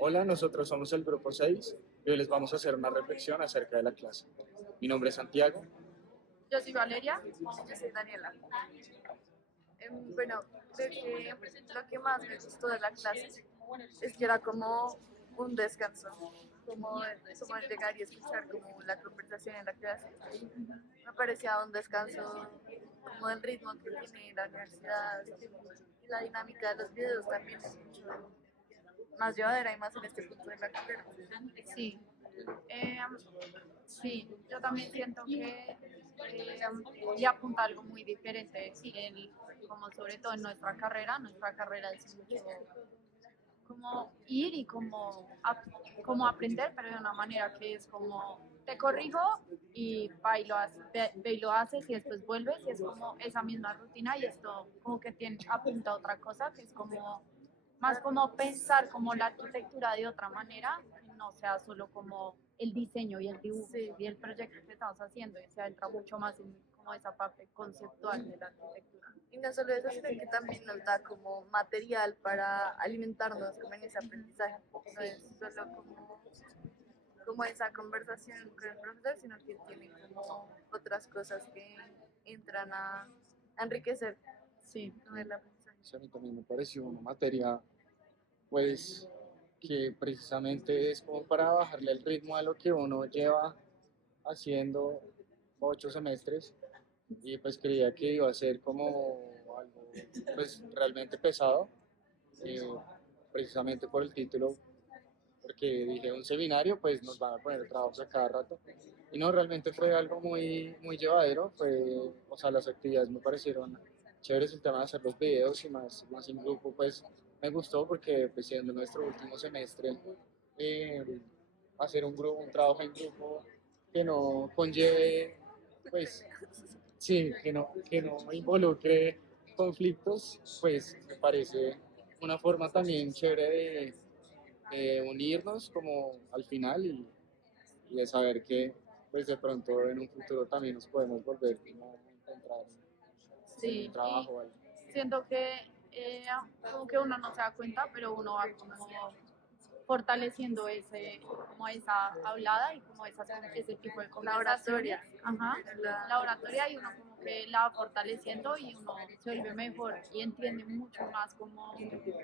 Hola, nosotros somos el grupo 6 y hoy les vamos a hacer una reflexión acerca de la clase. Mi nombre es Santiago. Yo soy Valeria. Yo soy Daniela. Bueno, creo que lo que más me gustó de la clase es que era como un descanso, como el llegar y escuchar como la conversación en la clase. Me parecía un descanso como el ritmo que tiene la universidad y la dinámica de los videos también es mucho más llevadera y más en este punto de la carrera. Sí, eh, sí, yo también siento que le apunta algo muy diferente, como sobre todo en nuestra carrera es mucho como ir y como aprender, pero de una manera que es como te corrijo y va y lo haces, ve y lo haces y después vuelves y es como esa misma rutina y esto como que tiene, apunta a otra cosa que es como más como pensar como la arquitectura de otra manera, no sea solo como el diseño y el dibujo Sí. y el proyecto que estamos haciendo, y se entra mucho más en como esa parte conceptual de la arquitectura. Y no solo eso, sino que también nos da como material para alimentarnos como en ese aprendizaje. No es solo como esa conversación con el profesor, sino que tiene como otras cosas que entran a enriquecer Sí, todo el aprendizaje. Sí, a mí también me pareció una materia, pues, que precisamente es como para bajarle el ritmo a lo que uno lleva haciendo 8 semestres y pues creía que iba a ser como algo, pues, realmente pesado, eh, precisamente por el título, porque dije un seminario, pues nos van a poner trabajos a cada rato. Y no, realmente fue algo muy llevadero, o sea, las actividades me parecieron chéveres, el tema de hacer los videos y más en grupo, pues me gustó porque pues siendo nuestro último semestre, eh, hacer un trabajo en grupo que no conlleve, pues sí, que no involucre conflictos, pues me parece una forma también chévere unirnos como al final y de saber que pues de pronto en un futuro también nos podemos volver como a encontrar en un sí, y trabajo o algo. siento que como que uno no se da cuenta, pero uno va como fortaleciendo como esa hablada y como ese tipo de La conversaciones. oratoria. Ajá, La, la oratoria, y uno como que la va fortaleciendo y uno se vuelve mejor y entiende mucho más como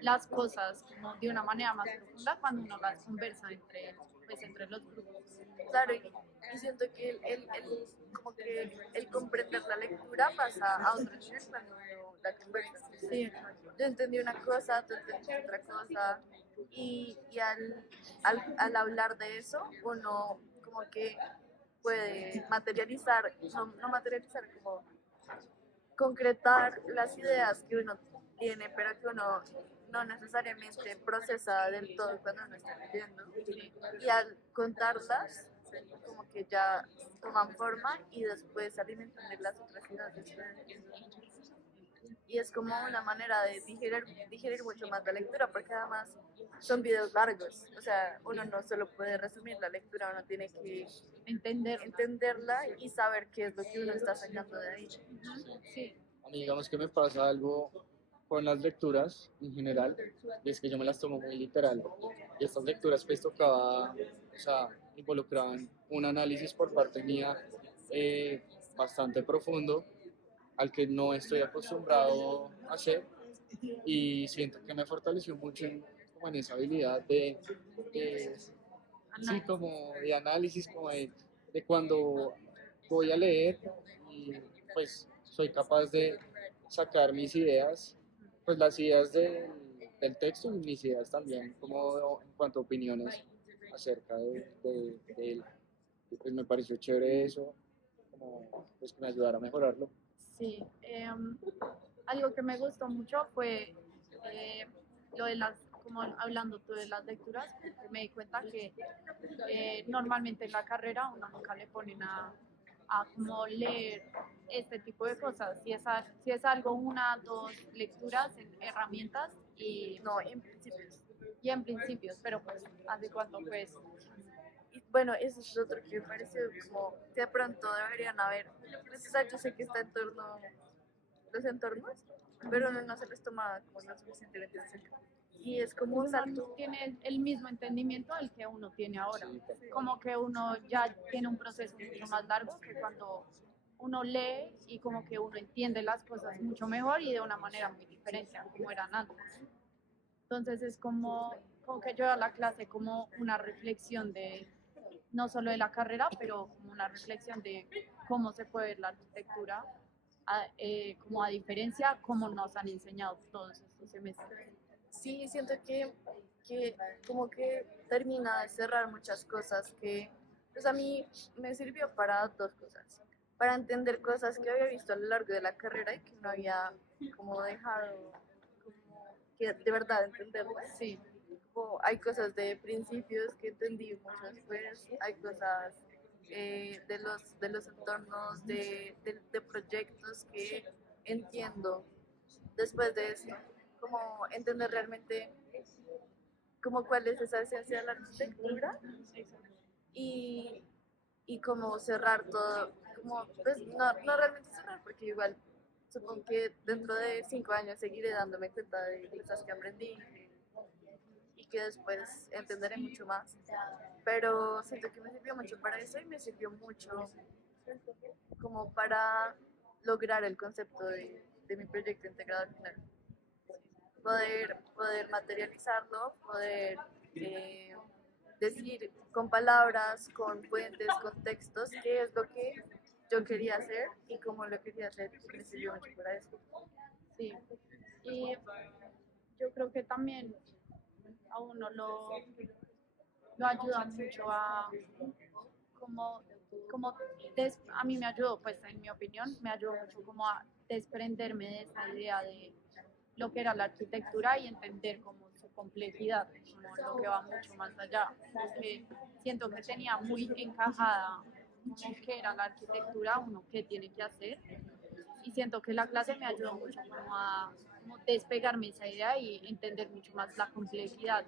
las cosas como de una manera más profunda cuando uno las conversa entre los grupos. claro, y siento que como que el comprender la lectura pasa a otro nivel cuando uno la conversa. Sí, exacto. Yo entendí una cosa, tú entendiste otra cosa, y al hablar de eso, uno como que puede materializar, no materializar, como concretar las ideas que uno tiene, pero que uno no necesariamente procesa del todo cuando uno está leyendo. Y al contarlas, como que ya toman forma y después se alimentan de las otras ideas. Y es como una manera de digerir mucho más la lectura, porque además son videos largos. O sea, uno no solo puede resumir la lectura, uno tiene que entenderla y saber qué es lo que uno está sacando de ahí. Sí, A mí digamos que me pasa algo con las lecturas en general, y es que yo me las tomo muy literal. Y estas lecturas pues tocaba, o sea, involucraban un análisis por parte mía bastante profundo, al que no estoy acostumbrado a hacer, y siento que me fortaleció mucho como en esa habilidad de sí, como de análisis, como de cuando voy a leer y pues soy capaz de sacar mis ideas, pues las ideas del texto y mis ideas también, como en cuanto a opiniones acerca de él. Y pues me pareció chévere eso, como pues que me ayudara a mejorarlo. sí. Algo que me gustó mucho fue eh, lo de como hablando tú de las lecturas, que me di cuenta que normalmente en la carrera uno nunca le ponen a como leer este tipo de cosas. Si es algo, una, dos lecturas, en herramientas No, en principio. y en principios, pero pues, ¿hace cuánto fue eso? Y bueno, eso es otro que me pareció como que de pronto deberían haber. Pues, o sea, yo sé que está en torno los entornos, pero uno no se les toma como lo suficientemente en serio. y es como un uno salto. tiene el mismo entendimiento del que uno tiene ahora. Sí, tal cual. Como que uno ya tiene un proceso mucho más largo que cuando uno lee y como que uno entiende las cosas mucho mejor y de una manera muy diferente a como eran antes. Entonces es como que yo a la clase como una reflexión de, no solo de la carrera, pero como una reflexión de cómo se puede ver la arquitectura, como a diferencia como nos han enseñado todos estos semestres. Sí, siento que como que termina de cerrar muchas cosas que pues a mí me sirvió para dos cosas. Para entender cosas que había visto a lo largo de la carrera y que no había como dejado como que de verdad entenderlas. Sí, Como hay cosas de principios que entendí mucho después, hay cosas de los entornos, de proyectos que entiendo después de esto, como entender realmente como cuál es esa esencia de la arquitectura y, y como cerrar todo, como, pues no realmente cerrar, porque igual supongo que dentro de 5 años seguiré dándome cuenta de cosas que aprendí y que después entenderé mucho más, pero siento que me sirvió mucho para eso y me sirvió mucho como para lograr el concepto de mi proyecto integrado al final. Poder materializarlo, poder eh, decir con palabras, con fuentes, con textos, qué es lo que yo quería hacer y cómo lo quería hacer, y me sirvió mucho para eso. sí. Y yo creo que también a uno lo ayuda mucho a como, a mí me ayudó, pues en mi opinión, me ayudó mucho como a desprenderme de esa idea de lo que era la arquitectura y entender como su complejidad, como lo que va mucho más allá, porque siento que tenía muy encajada como que era la arquitectura, uno qué tiene que hacer, y siento que la clase me ayudó mucho como a como despegarme de esa idea y entender mucho más la complejidad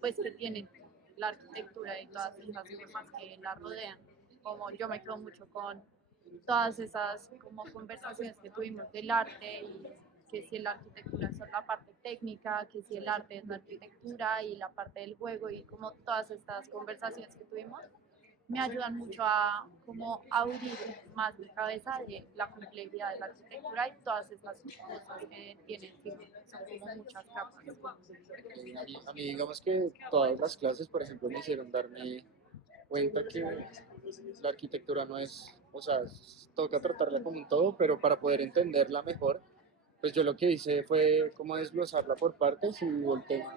pues, que tiene la arquitectura y todas esas cosas que la rodean. Como yo me quedo mucho con todas esas como conversaciones que tuvimos del arte y que si la arquitectura es la parte técnica, que si el arte es la arquitectura y la parte del juego y como todas estas conversaciones que tuvimos me ayudan mucho a como abrir más mi cabeza de la complejidad de la arquitectura y todas esas cosas que tiene, que son como muchas capas. A mí digamos que todas las clases, por ejemplo, me hicieron darme cuenta que la arquitectura no es, o sea, toca tratarla como un todo, pero para poder entenderla mejor, pues yo lo que hice fue como desglosarla por partes y el tema,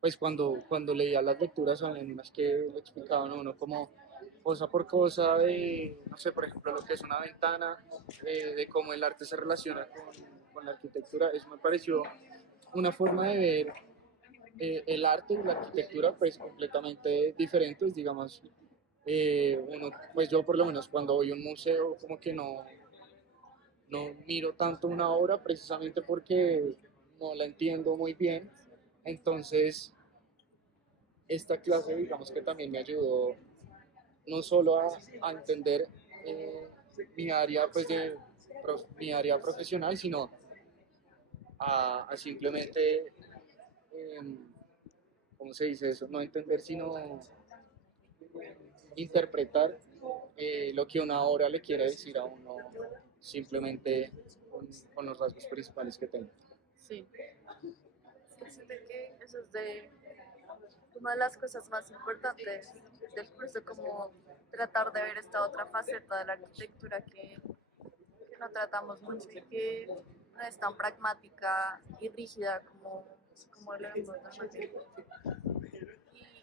pues cuando leía las lecturas en unas que le explicaban a uno como cosa por cosa de, no sé, por ejemplo, lo que es una ventana, de cómo el arte se relaciona con la arquitectura, eso me pareció una forma de ver el arte y la arquitectura pues completamente diferentes, digamos, pues yo por lo menos cuando voy a un museo como que no miro tanto una obra precisamente porque no la entiendo muy bien, entonces esta clase digamos que también me ayudó no solo a entender eh, mi área pues mi área profesional, sino a simplemente, eh, ¿cómo se dice eso? No entender, sino interpretar lo que una obra le quiere decir a uno simplemente con los rasgos principales que tenga. Sí, Sí, siento que eso es de una de las cosas más importantes del curso, como tratar de ver esta otra faceta de la arquitectura que no tratamos mucho y que no es tan pragmática y rígida como lo vemos normalmente.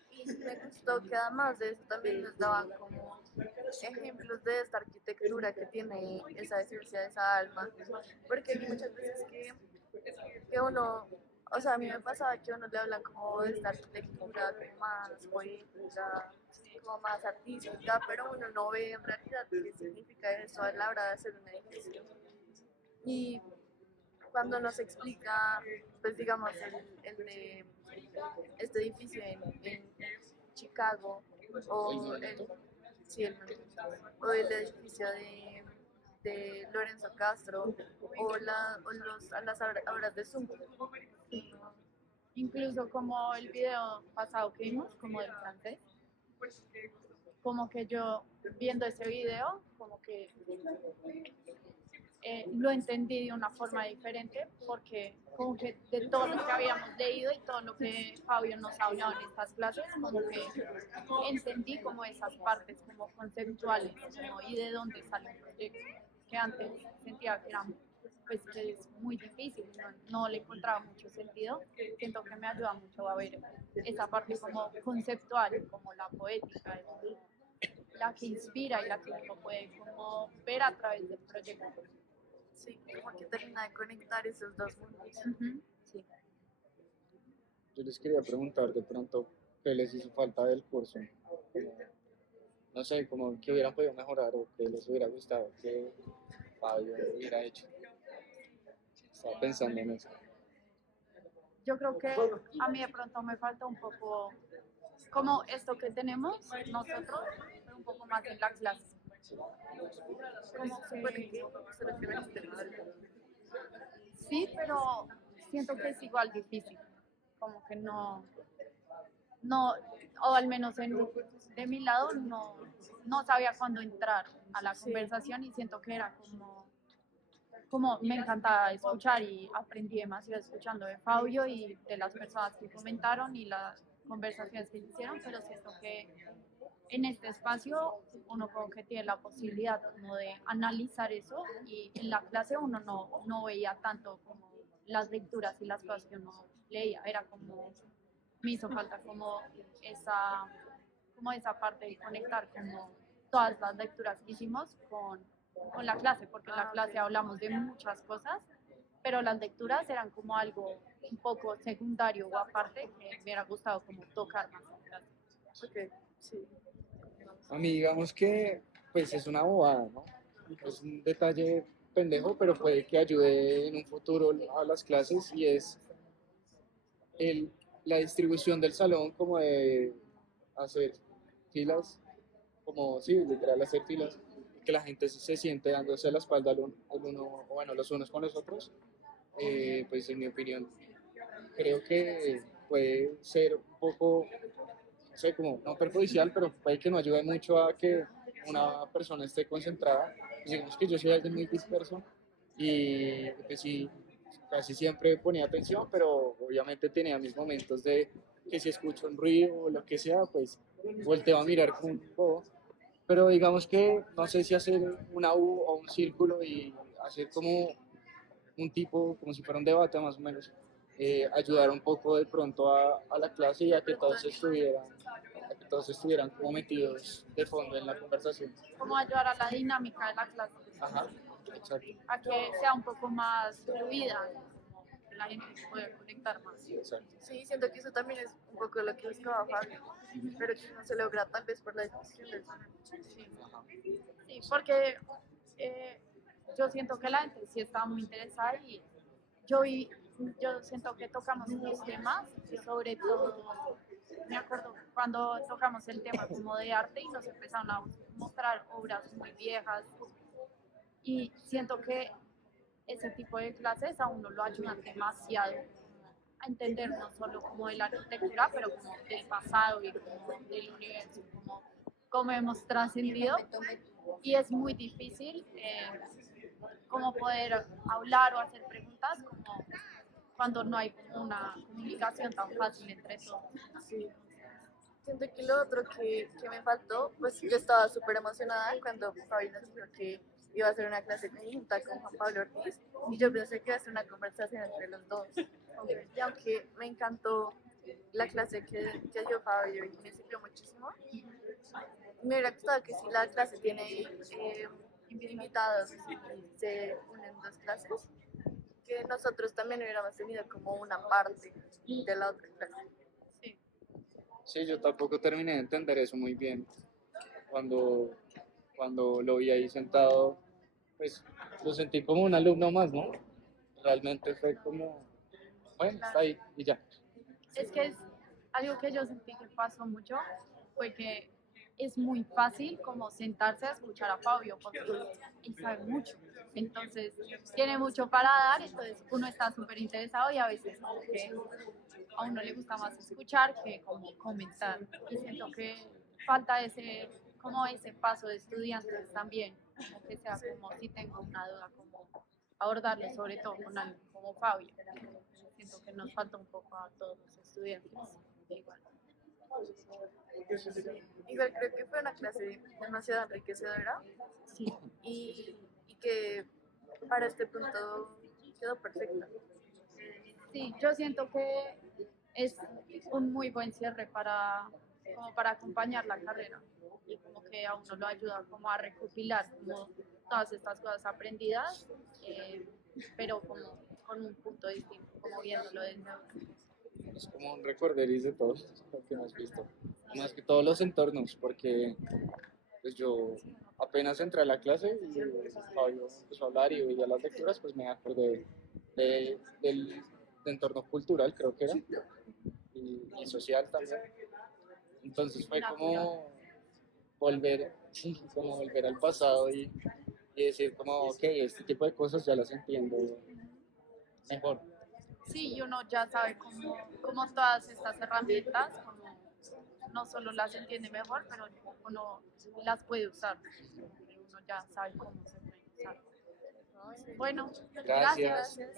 Y me gustó que además de eso también nos daban como ejemplos de esta arquitectura que tiene esa esencia, esa alma, porque hay muchas veces que uno, o sea, a mí me pasaba que a uno le hablan como de esta arquitectura como más poética, como más artística, pero uno no ve en realidad qué significa eso a la hora de hacer un edificio. Y cuando nos explica, pues digamos, el de este edificio en Chicago, o el, sí, o el edificio de Lorenzo Castro, o las obras de Zoom, incluso como el video pasado que vimos, como del francés, como que yo viendo ese video, como que lo entendí de una forma diferente, porque como que de todo lo que habíamos leído y todo lo que Fabio nos ha hablado en estas clases, como que entendí como esas partes como conceptuales como, y de dónde sale el proyecto, que antes sentía que era pues que es muy difícil, no le encontraba mucho sentido. Siento que me ayuda mucho a ver esa parte como conceptual, como la poética, la que inspira y la que uno puede como ver a través del proyecto. Sí, como que termina de conectar esos dos mundos. Sí. Yo les quería preguntar de pronto qué les hizo falta del curso. Como, no sé, como que hubieran podido mejorar o que les hubiera gustado que Fabio hubiera hecho. Estaba pensando en eso. Yo creo que a mí de pronto me falta un poco como esto que tenemos nosotros, pero un poco más en la clase. Como se supone que solo que la gente Sí, pero siento que es igual difícil, como que no, o al menos de mi lado no sabía cuándo entrar a la conversación y siento que era como me encantaba escuchar y aprendí demasiado escuchando de Fabio y de las personas que comentaron y las conversaciones que hicieron, pero siento que en este espacio uno como que tiene la posibilidad como de analizar eso y en la clase uno no veía tanto como las lecturas y las cosas que uno leía, era como, me hizo falta como esa parte de conectar como todas las lecturas que hicimos con la clase, porque en la clase hablamos de muchas cosas, pero las lecturas eran como algo un poco secundario o aparte que me hubiera gustado como tocar más en clase. Ok, sí. A mí digamos que pues es una bobada, ¿no? Es un detalle pendejo, pero puede que ayude en un futuro a las clases y es el, la distribución del salón como de hacer filas, como sí, literal hacer filas, y que la gente se siente dándose la espalda al uno, o bueno, los unos con los otros, pues en mi opinión creo que puede ser un poco, no sé, como no perjudicial, pero puede que no ayude mucho a que una persona esté concentrada. Digamos que yo soy alguien muy disperso y pues sí, casi siempre ponía atención, pero obviamente tenía mis momentos de que si escucho un ruido o lo que sea, pues volteo a mirar como un bobo. Pero digamos que no sé si hacer una U o un círculo y hacer como un tipo, como si fuera un debate más o menos, ayudar un poco de pronto a la clase y a que todos estuvieran como metidos de fondo en la conversación. Como ayudar a la dinámica de la clase, Ajá, exacto, a que sea un poco más fluida, como que la gente se pueda conectar más. exacto. Sí, siento que eso también es un poco lo que buscaba Fabio, pero que no se logra tal vez por la discusión del salón. Sí, porque yo siento que la gente sí está muy interesada y yo, yo siento que tocamos unos temas, y sobre todo, me acuerdo cuando tocamos el tema como de arte y nos empezaron a mostrar obras muy viejas y siento que ese tipo de clases a uno lo ayudan demasiado a entender no solo como de la arquitectura, pero como del pasado y como del universo, como hemos trascendido. Y es muy difícil como poder hablar o hacer preguntas como cuando no hay como una comunicación tan fácil entre todos. Sí. Siento que lo otro que me faltó, pues yo estaba súper emocionada cuando Fabio nos dijo que iba a hacer una clase conjunta con Juan Pablo Ortiz y yo pensé que iba a ser una conversación entre los dos. Y aunque me encantó la clase que dio Fabio y me sirvió muchísimo, me hubiera gustado que si la clase tiene invitados y se unen dos clases, que nosotros también hubiéramos tenido como una parte de la otra clase. Sí. Sí, yo tampoco terminé de entender eso muy bien. Cuando, cuando lo vi ahí sentado, pues lo sentí como un alumno más, ¿no? Realmente fue como, bueno, está ahí y ya. Es que es algo que yo sentí que pasó mucho, fue que es muy fácil como sentarse a escuchar a Fabio, porque él sabe mucho. entonces tiene mucho para dar, entonces uno está súper interesado y a veces como que a uno le gusta más escuchar que como comentar. Y siento que falta ese, como ese paso de estudiantes también, como que sea como si tengo una duda, como abordarlo sobre todo con alguien como Fabio. Siento que nos falta un poco a todos los estudiantes. Igual. Igual creo que fue una clase demasiado enriquecedora Sí, y que para este punto quedó perfecta. sí, yo siento que es un muy buen cierre para, como para acompañar la carrera y como que a uno lo ayuda como a recopilar como todas estas cosas aprendidas, eh, pero como con un punto distinto, como viéndolo desde otro. Es como un recorderis de todo lo que hemos visto. Más que todos los entornos, porque pues yo apenas entré a la clase y Fabio empezó a hablar y veía las lecturas, pues me acordé del entorno cultural, creo que era, y social también. Entonces fue como volver, sí, como volver al pasado y decir como, ok, este tipo de cosas ya las entiendo mejor. Sí, y uno ya sabe cómo todas estas herramientas, como no solo las entiende mejor, pero uno las puede usar. Uno ya sabe cómo se pueden usar. Bueno, Gracias. gracias.